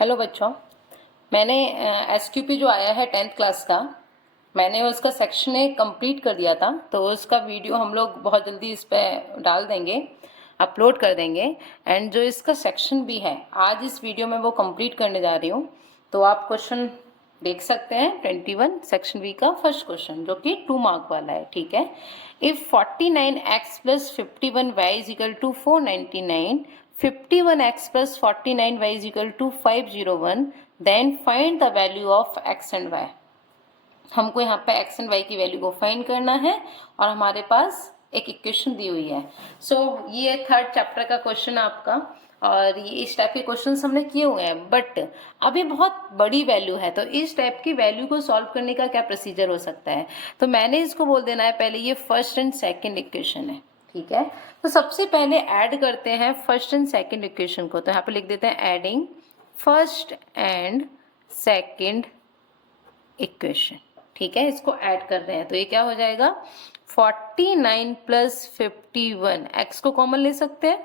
Hello बच्चों, मैंने एसक्यूपी जो आया है 10th क्लास का, मैंने उसका सेक्शन ए कंप्लीट कर दिया था। तो उसका वीडियो हम लोग बहुत जल्दी इस पर डाल देंगे, अपलोड कर देंगे। एंड जो इसका सेक्शन बी है, आज इस वीडियो में वो कंप्लीट करने जा रही हूँ। तो आप क्वेश्चन देख सकते हैं 21 सेक्शन बी का फर्स्ट क्वेश्चन, जो कि 2 मार्क वाला है। ठीक है। If 49x plus 51y is equal to 499, 51x plus 49y is equal to 501, then find the value of x and y। हमको यहाँ पे x and y की वैल्यू को फाइंड करना है और हमारे पास एक इक्वेशन दी हुई है। ये 3rd चैप्टर का क्वेश्चन आपका, और ये इस टाइप के क्वेश्चन हमने किए हुए हैं। बट अभी बहुत बड़ी वैल्यू है, तो इस टाइप की वैल्यू को सॉल्व करने का क्या प्रोसीजर हो सकता है। तो मैंने इसको बोल देना है, पहले ये फर्स्ट एंड सेकेंड इक्वेशन है। ठीक है। तो सबसे पहले ऐड करते हैं फर्स्ट एंड सेकंड इक्वेशन को। तो यहाँ पे लिख देते हैं adding first and second equation. ठीक है, इसको ऐड कर रहे हैं। तो ये क्या हो जाएगा, 49 प्लस 51, एक्स को कॉमन ले सकते हैं,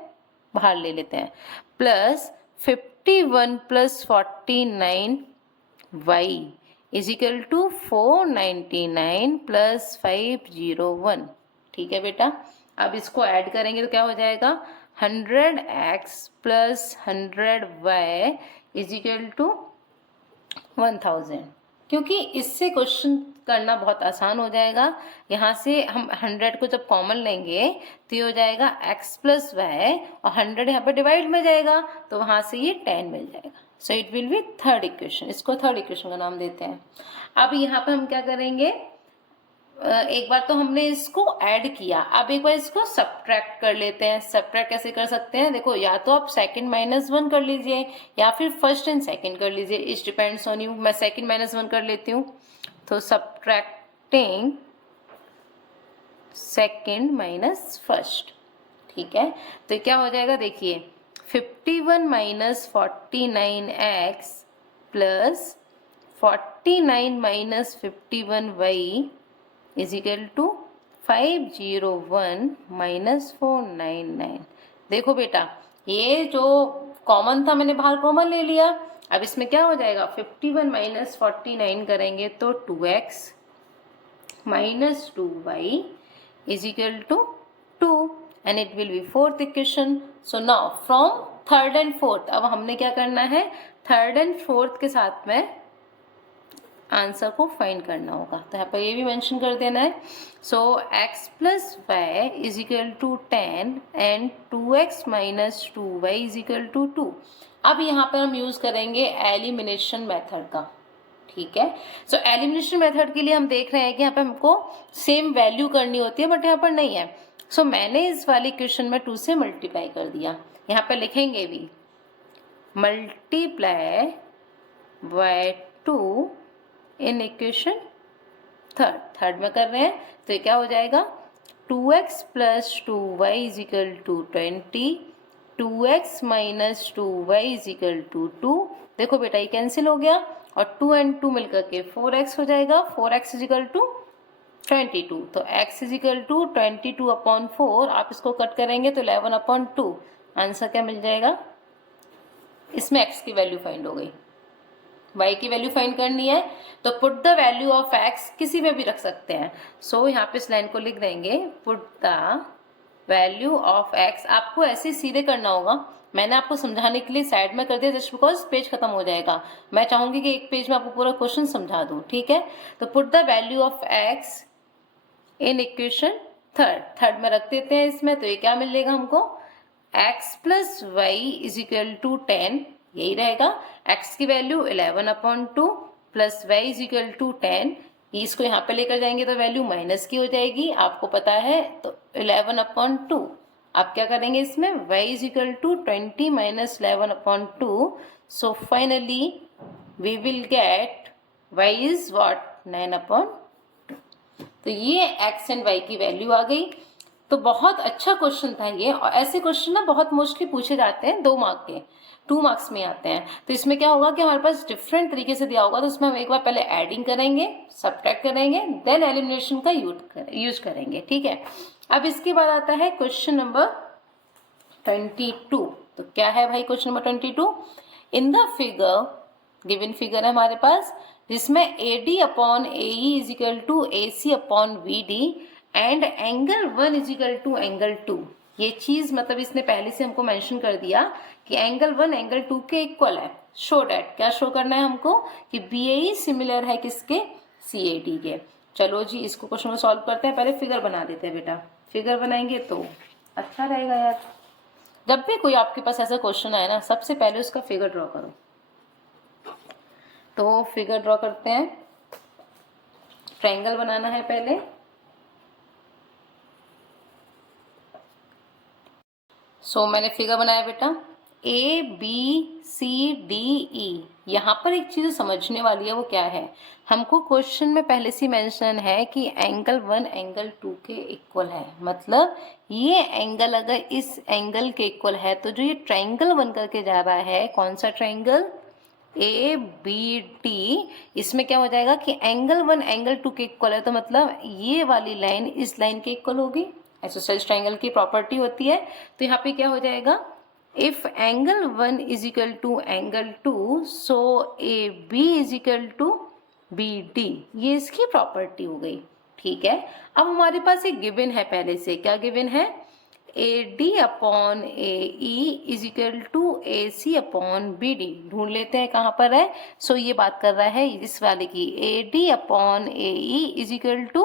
बाहर ले लेते हैं, plus 51 plus 49 y is equal to 499 plus 501। ठीक है बेटा, अब इसको ऐड करेंगे तो क्या हो जाएगा, 100x plus 100y is equal to 1000। क्योंकि इससे क्वेश्चन करना बहुत आसान हो जाएगा। यहाँ से हम 100 को जब कॉमन लेंगे तो ये हो जाएगा x प्लस वाई, और 100 यहाँ पे डिवाइड में जाएगा तो वहाँ से ये 10 मिल जाएगा। So it will B third equation. इसको थर्ड इक्वेशन का नाम देते हैं। अब यहाँ पे हम क्या करेंगे, एक बार तो हमने इसको ऐड किया, अब एक बार इसको सब्ट्रैक्ट कर लेते हैं। सब्ट्रैक्ट कैसे कर सकते हैं, देखो, या तो आप सेकंड माइनस 1 कर लीजिए या फिर फर्स्ट एंड सेकंड कर लीजिए, इट डिपेंड्स ऑन यू। मैं सेकंड माइनस 1 कर लेती हूँ। तो सब्ट्रैक्टिंग सेकंड माइनस फर्स्ट। ठीक है, तो क्या हो जाएगा, देखिए, 51 minus 49x plus 49 minus 51y is equal to 501 minus 499। देखो बेटा, ये जो कॉमन था मैंने बाहर कॉमन ले लिया। अब इसमें क्या हो जाएगा, 51 माइनस 49 करेंगे तो 2x minus 2y is equal to 2, and it will be fourth equation. So now from third and fourth, अब हमने क्या करना है, थर्ड एंड फोर्थ के साथ में आंसर को फाइंड करना होगा। तो यहाँ पर ये भी मेंशन कर देना है। So x plus y is equal to 10 and 2x minus 2y is equal to 2। अब यहाँ पर हम यूज करेंगे एलिमिनेशन मेथड का। ठीक है, सो एलिमिनेशन मेथड के लिए हम देख रहे हैं कि यहाँ पे हमको सेम वैल्यू करनी होती है, बट यहाँ पर नहीं है। सो मैंने इस वाली क्वेश्चन में 2 से मल्टीप्लाई कर दिया। यहाँ पे लिखेंगे भी multiply by 2 in equation third में कर रहे हैं। तो ये क्या हो जाएगा, 2x plus 2y is equal to 20, 2x minus 2y is equal to 2। देखो बेटा, ये कैंसिल हो गया और 2 एंड 2 मिलकर के 4x हो जाएगा। 4x is equal to 22। तो x is equal to 22 upon 4। आप इसको कट करेंगे तो 11 अपॉन 2। आंसर क्या मिल जाएगा, इसमें x की वैल्यू फाइंड हो गई। y की वैल्यू फाइंड करनी है तो put the value of x किसी में भी रख सकते हैं। सो यहाँ पे इस लाइन को लिख देंगे, put the value of x। आपको ऐसे सीधे करना होगा, मैंने आपको समझाने के लिए साइड में कर दिया जस्ट बिकॉज पेज खत्म हो जाएगा। मैं चाहूंगी कि एक पेज में आपको पूरा क्वेश्चन समझा दूं। ठीक है, तो put the value of x in equation third में रख देते हैं इसमें। तो ये क्या मिलेगा हमको, x plus y is equal to 10, यही रहेगा। x की value 11 upon 2 plus y is equal to 10। इसको यहाँ पे लेकर जाएंगे तो वैल्यू माइनस की हो जाएगी, आपको पता है। तो 11 अपॉन 2, आप क्या करेंगे इसमें, y is equal to 20 minus 11 upon 2। So finally we will get y is what, 9 upon 2। तो ये x एंड y की वैल्यू आ गई। तो बहुत अच्छा क्वेश्चन था ये, और ऐसे क्वेश्चन ना बहुत मोस्टली पूछे जाते हैं 2 मार्क के, 2 मार्क्स में आते हैं। तो इसमें क्या होगा कि हमारे पास डिफरेंट तरीके से दिया होगा, तो उसमें हम एक बार पहले एडिंग करेंगे, सब्ट्रैक्ट करेंगे, देन एलिमिनेशन का यूज करेंगे। ठीक है, अब इसके बाद आता है क्वेश्चन नंबर 22। तो क्या है भाई question number 22, in the figure, given figure है हमारे पास जिसमें AD upon AE is equal to AC upon VD and angle 1 is equal to angle 2। ये चीज मतलब इसने पहले से हमको मेंशन कर दिया कि एंगल 1 एंगल 2 के इक्वल है। शो डैट, क्या शो करना है हमको कि BAE सिमिलर है किसके, CAD के। चलो जी इसको क्वेश्चन को सॉल्व करते हैं। पहले फिगर बना देते हैं बेटा, फिगर बनाएंगे तो अच्छा रहेगा यार। जब भी कोई आपके पास ऐसा क्वेश्चन आए ना, सबसे पहले उसका फिगर ड्रॉ करो। तो फिगर ड्रॉ करते हैं, ट्रायंगल बनाना है पहले। मैंने फिगर बनाया बेटा ABCDE। यहाँ पर एक चीज समझने वाली है, वो क्या है, हमको क्वेश्चन में पहले से मेंशन है कि एंगल 1 एंगल 2 के इक्वल है। मतलब ये एंगल अगर इस एंगल के इक्वल है तो जो ये ट्रायंगल बन करके जा रहा है, कौन सा ट्रायंगल, ABD, इसमें क्या हो जाएगा कि एंगल 1 एंगल 2 के इक्वल है। तो मतलब ये वाली लाइन इस लाइन के इक्वल होगी। आइसोसेलेस ट्रायंगल की प्रॉपर्टी होती है। तो यहाँ पे क्या हो जाएगा, if angle 1 is equal to angle 2 so AB is equal to BD, ये इसकी प्रॉपर्टी हो गई। ठीक है, अब हमारे पास एक गिवन है पहले से, क्या गिवन है, AD upon AE is equal to AC upon BD। ढूंढ लेते हैं कहाँ पर है। ये बात कर रहा है इस वाले की, AD upon AE is equal to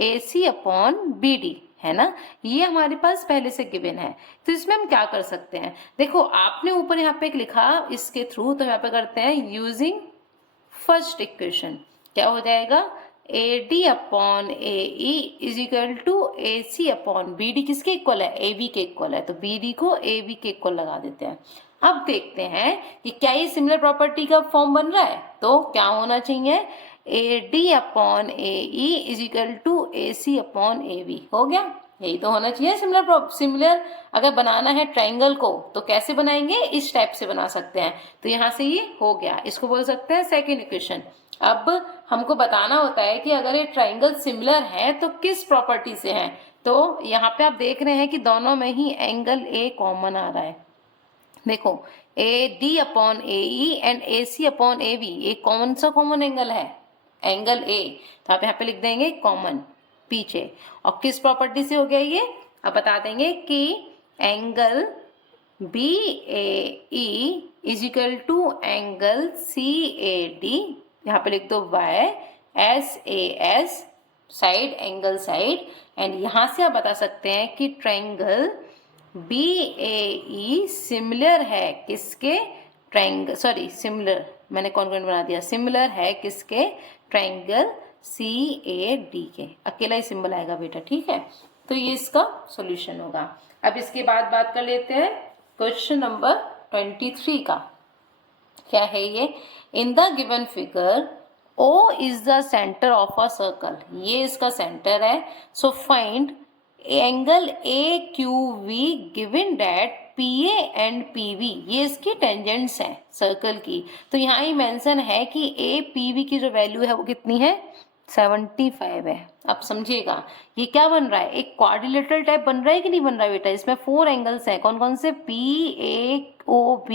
AC upon BD, है ना। ये हमारे पास पहले से गिवन है। तो इसमें हम क्या कर सकते हैं, देखो आपने ऊपर यहाँ पे एक लिखा इसके थ्रू, तो यहाँ पे करते हैं यूजिंग फर्स्ट इक्वेशन। क्या हो जाएगा, AD upon AE is equal to AC upon BD किसके इक्वल है, AB के इक्वल है। तो BD को AB के इक्वल लगा देते हैं। अब देखते हैं कि क्या ये सिमिलर प्रॉपर्टी का फॉर्म बन रहा है। तो क्या होना चाहिए, AD upon AE is equal to AC upon AB। हो गया, यही तो होना चाहिए सिमिलर अगर बनाना है ट्राइंगल को तो कैसे बनाएंगे, इस टाइप से बना सकते हैं। तो यहाँ से ये हो गया, इसको बोल सकते हैं सेकेंड इक्वेशन। अब हमको बताना होता है कि अगर ये ट्राइंगल सिमिलर है तो किस प्रॉपर्टी से है। तो यहाँ पे आप देख रहे हैं कि दोनों में ही एंगल A कॉमन आ रहा है। देखो AD upon AE and AC upon AB, ये कौन सा कॉमन एंगल है, एंगल A। तो आप यहाँ पे लिख देंगे कॉमन पीछे। और किस प्रॉपर्टी से हो गया ये, अब बता देंगे कि angle BAE is equal to angle CAD, यहाँ पे लिख दो YSAS, side angle side. And यहाँ से आप बता सकते हैं कि ट्रायंगल BAE सिमिलर है किसके, ट्रायंगल सिमिलर, मैंने कॉन्ग्रुएंट बना दिया, सिमिलर है किसके, ट्रायंगल CAD के। अकेला ही सिंबल आएगा बेटा, ठीक है। तो ये इसका सॉल्यूशन होगा। अब इसके बाद बात कर लेते हैं क्वेश्चन नंबर 23 का। क्या है ये, इन the given figure O is the centre of a circle, ये इसका सेंटर है। So find angle AQV given that PA and PV, ये इसकी टेंजेंट्स हैं सर्कल की। तो यहाँ ही मेंशन है कि APV की जो वैल्यू है वो कितनी है, 75 है। अब समझिएगा ये क्या बन रहा है, एक क्वाड्रिलेटरल टाइप बन रहा है कि नहीं बन रहा है बेटा। इसमें 4 एंगल्स हैं, कौन कौन से, PAOB।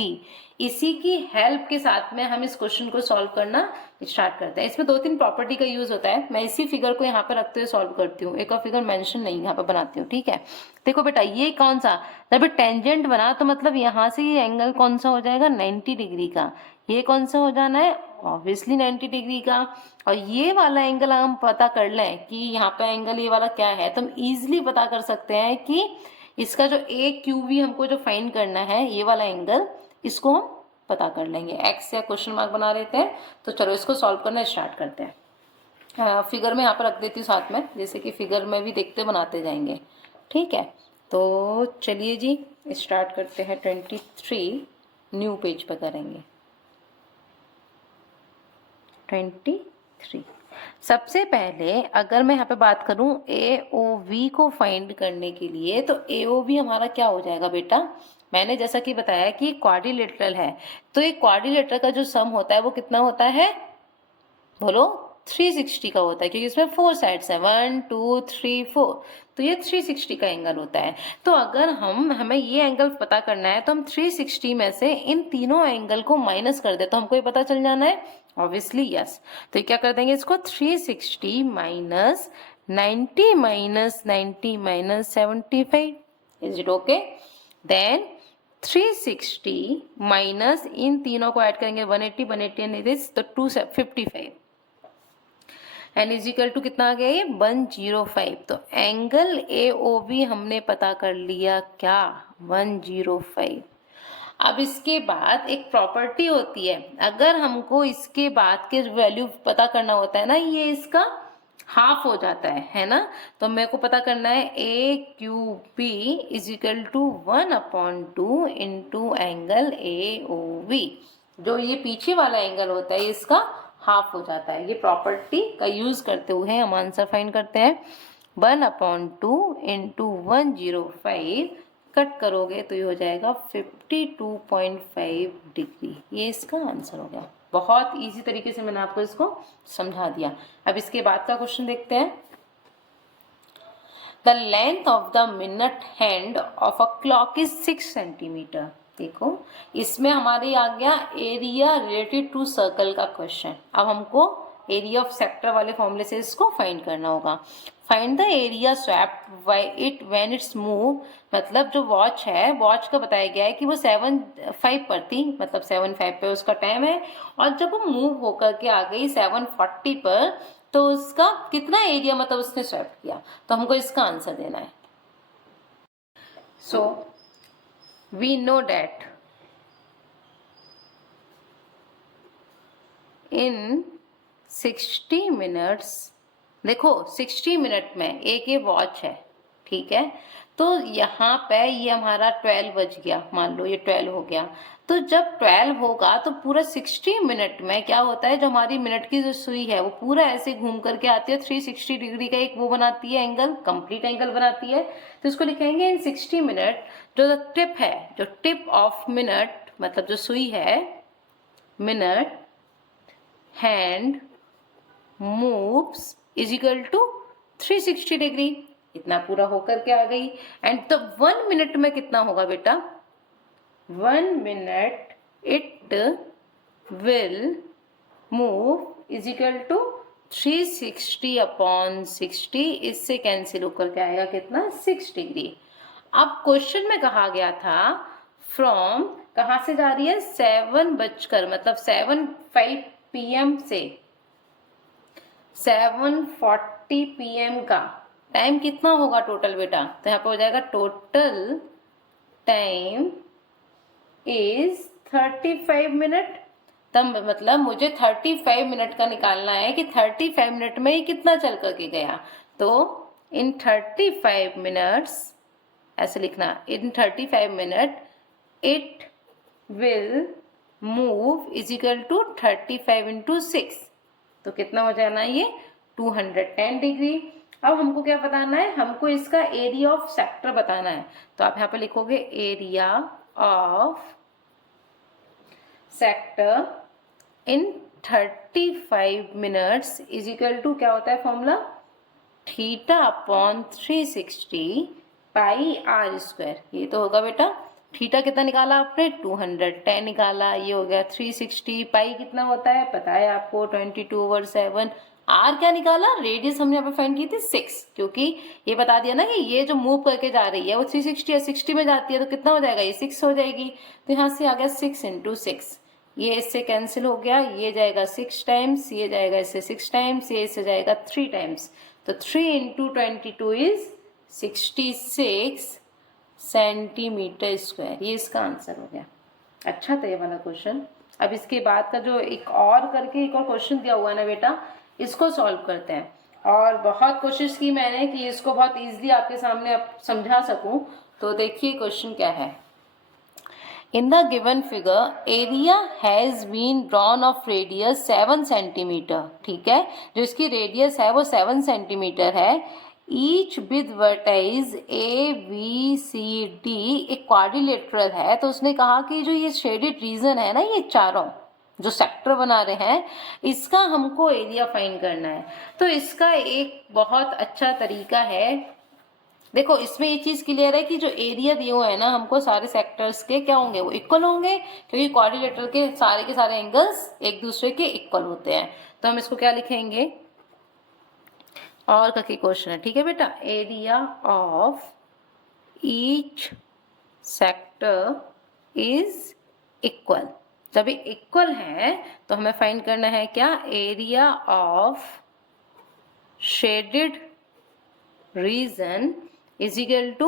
इसी की हेल्प के साथ में हम इस क्वेश्चन को सॉल्व करना स्टार्ट करते हैं। इसमें 2-3 प्रॉपर्टी का यूज होता है। मैं इसी फिगर को यहाँ पर रखते हुए सॉल्व करती हूँ, एक और फिगर मेंशन नहीं यहाँ पर बनाती हूँ, ठीक है। देखो बेटा ये कौन सा, जब टेंजेंट बना तो मतलब यहाँ से ये एंगल कौन सा हो जाएगा, 90 डिग्री का। ये कौन सा हो जाना है, ऑब्वियसली 90 डिग्री का। और ये वाला एंगल हम पता कर लें कि यहाँ पे एंगल ये वाला क्या है, तो हम इजिली पता कर सकते हैं कि इसका जो AQV हमको जो फाइंड करना है, ये वाला एंगल, इसको हम पता कर लेंगे। एक्स या क्वेश्चन मार्क बना लेते हैं। तो चलो इसको सॉल्व करना स्टार्ट करते हैं। फिगर में यहाँ पर रख देती हूँ साथ में, जैसे कि फिगर में भी देखते बनाते जाएंगे, ठीक है। तो चलिए जी स्टार्ट करते हैं। 23 न्यू पेज पर करेंगे। 23 सबसे पहले अगर मैं यहाँ पे बात करूँ AOV को फाइंड करने के लिए, तो AOV हमारा क्या हो जाएगा बेटा, मैंने जैसा कि बताया कि क्वाड्रिलेटरल है। तो एक क्वाड्रिलेटरल का जो सम होता है वो कितना होता है, बोलो, 360 का होता है, क्योंकि इसमें 4 साइड्स हैं, 1 2 3 4, तो ये 360 का एंगल होता है। तो अगर हमें ये एंगल पता करना है तो हम 360 में से इन तीनों एंगल को माइनस कर दे तो हमको ये पता चल जाना है, ऑब्वियसली यस। तो क्या कर देंगे इसको, 360 minus 90 minus 90 minus 75, is it okay? Then 360 minus इन तीनों को ऐड करेंगे 180 180 एंड दिस तो 255 एंड इज इक्वल टू कितना आ गया ये 105। तो एंगल AOB हमने पता कर लिया क्या, 105। अब इसके बाद एक प्रॉपर्टी होती है, अगर हमको इसके बाद के वैल्यू पता करना होता है ना, ये इसका हाफ हो जाता है ना, तो मेरे को पता करना है AQB is equal to 1/2 into angle AOB। जो ये पीछे वाला एंगल होता है इसका हाफ हो जाता है। ये प्रॉपर्टी का यूज करते हुए हम आंसर फाइंड करते हैं, 1/2 इंटू 105 कट करोगे तो ये हो जाएगा 52.5 डिग्री। ये इसका आंसर हो गया। बहुत इजी तरीके से मैंने आपको इसको समझा दिया। अब इसके बाद का क्वेश्चन देखते हैं। The length of the minute hand of a clock is 6 centimetre. देखो इसमें हमारे आ गया एरिया रिलेटेड टू सर्कल का क्वेश्चन। अब हमको एरिया ऑफ सेक्टर वाले फॉर्मूले से इसको फाइंड करना होगा। Find the area swept by it when it's move, मतलब जो वॉच है, वॉच का बताया गया है कि वो 7:05 पर थी, मतलब 7:05 पे उसका टाइम है, और जब वो मूव होकर के आ गई 7:40 पर तो उसका कितना एरिया मतलब उसने स्वैप किया, तो हमको इसका आंसर देना है। So we know that in 60 minutes, देखो 60 मिनट में एक ये वॉच है, ठीक है, तो यहाँ पे ये हमारा 12 बज गया, मान लो ये 12 हो गया, तो जब 12 होगा तो पूरा 60 मिनट में क्या होता है, जो हमारी मिनट की जो सुई है वो पूरा ऐसे घूम करके आती है, 360 डिग्री का एक वो बनाती है एंगल, कंप्लीट एंगल बनाती है। तो इसको लिखेंगे इन 60 मिनट, जो टिप है, जो टिप ऑफ मिनट मतलब जो सुई है, minute hand moves is equal to 360 degree, इतना पूरा होकर के आ गई। एंड तो 1 मिनट में कितना होगा बेटा, 1 minute it will move is equal to 360/60, इससे कैंसिल होकर के आएगा कितना, 6 डिग्री। अब क्वेश्चन में कहा गया था फ्रॉम, कहाँ से जा रही है, 7 बजकर मतलब 7:05 PM से 7:40 PM का टाइम कितना होगा टोटल बेटा, तो यहाँ पे हो जाएगा टोटल टाइम इज 35 मिनट। तब मतलब मुझे 35 मिनट का निकालना है कि 35 मिनट में ये कितना चल करके गया, तो इन 35 मिनट्स ऐसे लिखना, in 35 minute it will move is equal to 35 into 6, तो कितना हो जाना ये 210 डिग्री। अब हमको क्या बताना है, हमको इसका एरिया ऑफ सेक्टर बताना है, तो आप यहाँ पे लिखोगे area of sector in 35 minutes is equal to क्या होता है फॉर्मूला, θ/360 πr²। ये तो होगा बेटा, थीटा कितना निकाला आपने, 210 निकाला, ये हो गया 360, पाई कितना होता है पता है आपको, 22/7। आर क्या निकाला, रेडियस हमने यहाँ पे फाइंड की थी 6, क्योंकि ये बता दिया ना कि ये जो मूव करके जा रही है वो 360 या 60 में जाती है, तो कितना हो जाएगा, ये 6 हो जाएगी। तो यहाँ से आ गया 6 इंटू 6, ये इससे कैंसिल हो गया, ये जाएगा 6 टाइम्स, ये जाएगा इससे 6 टाइम्स, ये इससे जाएगा 3 टाइम्स, तो 3 इंटू 22 इज 66 सेंटीमीटर स्क्वायर। ये इसका आंसर हो गया। अच्छा था ये वाला क्वेश्चन। अब इसके बाद का जो एक और करके एक और क्वेश्चन दिया हुआ है ना बेटा, इसको सॉल्व करते हैं। और बहुत कोशिश की मैंने कि इसको बहुत इजीली आपके सामने आप समझा सकूं। तो देखिए क्वेश्चन क्या है। In the given figure area has been drawn of radius 7 centimetre, ठीक है, जो इसकी रेडियस है वो 7 सेंटीमीटर है। ईच विद वर्टाइज ABCD एक क्वाड्रिलेटरल है, तो उसने कहा कि जो ये शेडेड रीजन है ना, ये चारों, जो सेक्टर बना रहे हैं, इसका हमको एरिया फाइंड करना है। तो इसका एक बहुत अच्छा तरीका है, देखो इसमें ये चीज क्लियर है कि जो एरिया दिए हुए हैं ना हमको, सारे सेक्टर्स के क्या होंगे, वो इक्वल होंगे, क्योंकि क्वाड्रिलेटरल के सारे एंगल्स एक दूसरे के इक्वल होते हैं। तो हम इसको क्या लिखेंगे, और का क्वेश्चन है, ठीक है बेटा, area of each sector is equal. जब ये इक्वल है तो हमें फाइंड करना है क्या, area of shaded region is equal to,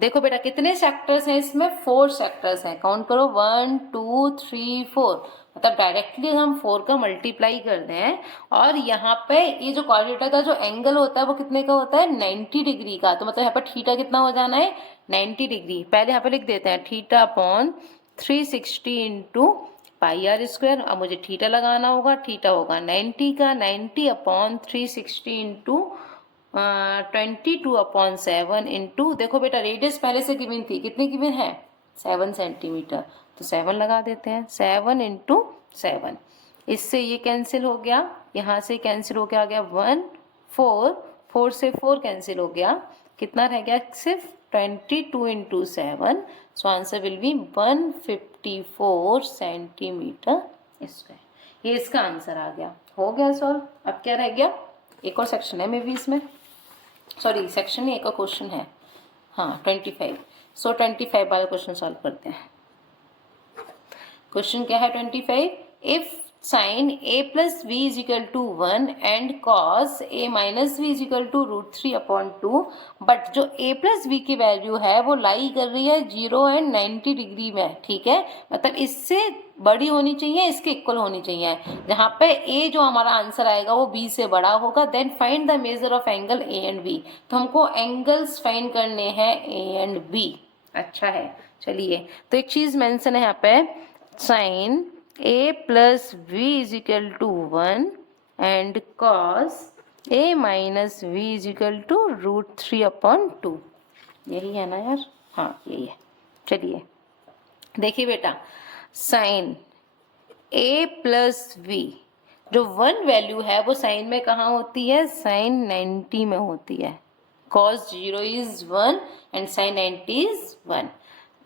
देखो बेटा कितने सेक्टर्स हैं इसमें, 4 सेक्टर्स हैं, काउंट करो 1 2 3 4, मतलब डायरेक्टली हम 4 का मल्टीप्लाई कर दें, और यहाँ पे ये जो क्वाड्रिलेटरल का जो एंगल होता है वो कितने का होता है, 90 डिग्री का। तो मतलब यहाँ पर थीटा कितना हो जाना है, 90 डिग्री। पहले यहाँ पे लिख देते हैं theta upon 360 into pi r square. अब मुझे थीटा लगाना होगा, थीटा होगा 90 का, 90 अपॉन 360 इंटू 22/7 इंटू, देखो बेटा रेडियस पहले से गिवन थी, कितनी गिवन है, 7 सेंटीमीटर, तो 7 लगा देते हैं, 7 इंटू 7। इससे ये कैंसिल हो गया, यहाँ से कैंसिल हो गया, आ गया 1 4, 4 से 4 कैंसिल हो गया, कितना रह गया सिर्फ 22 into 7, so answer will be 154 centimetre square. ये इसका आंसर आ गया, हो गया सॉल्व। अब क्या रह गया, एक और सेक्शन है मे बी इसमें, सॉरी सेक्शन में एक और क्वेश्चन है, हाँ 25। सो 25 वाला क्वेश्चन सॉल्व करते हैं। क्वेश्चन क्या है 25, if sine a plus v is equal to 1 and cos a minus v is equal to √3/2, but जो a प्लस वी की वैल्यू है वो लाई कर रही है 0 एंड 90 डिग्री में, ठीक है, मतलब इससे बड़ी होनी चाहिए, इसके इक्वल होनी चाहिए। जहाँ पे a जो हमारा आंसर आएगा वो b से बड़ा होगा। Then find the measure of angle a and b, तो हमको एंगल्स फाइंड करने हैं a एंड b। अच्छा है, चलिए तो एक चीज मेंशन है यहाँ पे, sine a plus v is equal to 1 and cos a minus v is equal to √3/2, यही है ना यार, हाँ यही है। चलिए देखिए बेटा, साइन a प्लस वी, जो 1 वैल्यू है वो साइन में कहाँ होती है, साइन 90 में होती है, cos 0 is 1 and sine 90 is 1,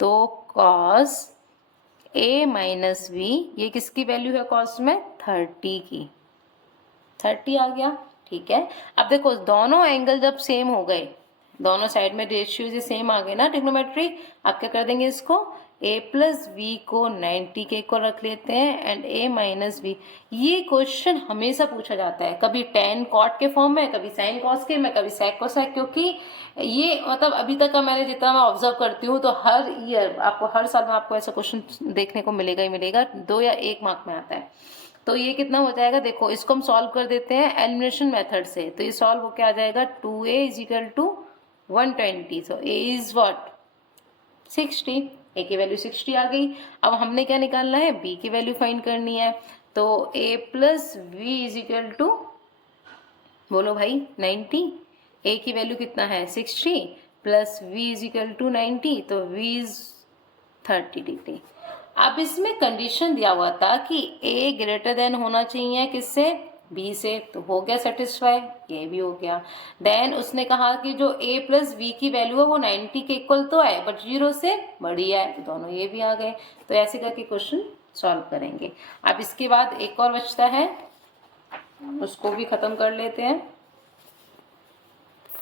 तो cos a माइनस वी, ये किसकी वैल्यू है कॉस में, 30 की, 30 आ गया, ठीक है। अब देखो दोनों एंगल जब सेम हो गए, दोनों साइड में रेशियो से सेम आ गए ना ट्रिग्नोमेट्री, आप क्या कर देंगे, इसको a प्लस वी को 90 के इक्वल रख लेते हैं एंड a माइनस वी। ये क्वेश्चन हमेशा पूछा जाता है, कभी tan cot के फॉर्म में, कभी sin cos के में, कभी sec cosec, क्योंकि ये मतलब अभी तक का मैंने जितना मैं ऑब्जर्व करती हूँ तो हर ईयर आपको, हर साल में आपको ऐसा क्वेश्चन देखने को मिलेगा ही मिलेगा, 2 या 1 मार्क में आता है। तो ये कितना हो जाएगा, देखो इसको हम सॉल्व कर देते हैं एलिमिनेशन मेथड से, तो ये सॉल्व होके आ जाएगा 2a is equal to 120, so a is what 60, a की वैल्यू 60 आ गई। अब हमने क्या निकालना है, b की वैल्यू फाइंड करनी है, तो a plus v is equal to, बोलो भाई 90, a की वैल्यू कितना है 60 plus v is equal to 90, तो v इज 30 डिग्री। अब इसमें कंडीशन दिया हुआ था कि a ग्रेटर देन होना चाहिए किससे, b से, तो हो गया सेटिस्फाई, ये भी हो गया। देन उसने कहा कि जो a प्लस वी की वैल्यू है वो 90 के इक्वल तो है बट 0 से बड़ी है, तो दोनों ये भी आ गए। तो ऐसे करके क्वेश्चन सॉल्व करेंगे। अब इसके बाद एक और बचता है, उसको भी खत्म कर लेते हैं।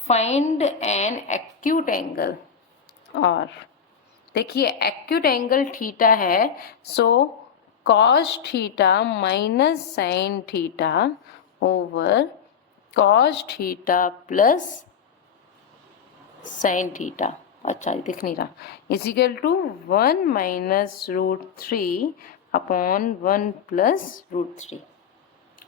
फाइंड एन एक्यूट एंगल, और देखिए एक्यूट एंगल थीटा है, so cos theta minus sine theta over cos theta plus sine theta, अच्छा दिख नहीं रहा, is equal to 1 minus √3/1 plus √3।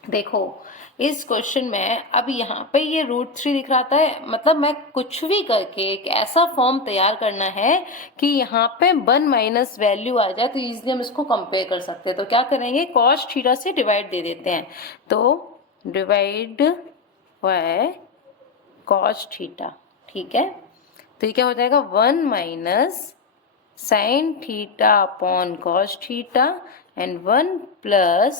देखो इस क्वेश्चन में अब यहाँ पे ये √3 दिख रहा था, मतलब मैं कुछ भी करके एक ऐसा फॉर्म तैयार करना है कि यहाँ पे 1 माइनस वैल्यू आ जाए, तो इजीली हम इसको कंपेयर कर सकते हैं। तो क्या करेंगे, कॉस थीटा से डिवाइड दे देते हैं, तो डिवाइड बाय कॉस थीटा, ठीक है। तो ये क्या हो जाएगा, 1 minus sine theta upon cos theta and 1 plus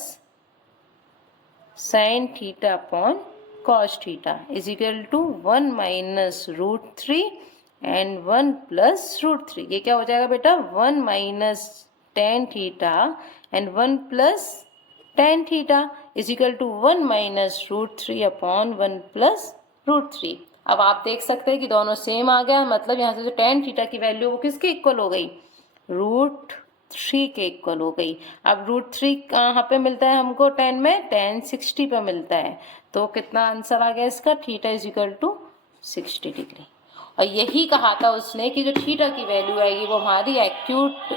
sine theta upon cos theta is equal to 1 minus root 3 and 1 plus root 3. ये क्या हो जाएगा बेटा, 1 minus tan theta and 1 plus tan theta is equal to 1 minus root 3 upon 1 plus root 3. अब आप देख सकते हैं कि दोनों सेम आ गया, मतलब यहाँ से जो टेन थीटा की वैल्यू वो किसके इक्वल हो गई, रूट 3 के इक्वल हो गई. अब रूट 3 कहाँ पे मिलता है हमको, टेन में, टेन 60 पे मिलता है. तो कितना आंसर आ गया इसका, theta is equal to 60 degree. और यही कहा था उसने कि जो थीटा की वैल्यू आएगी वो हमारी एक्यूट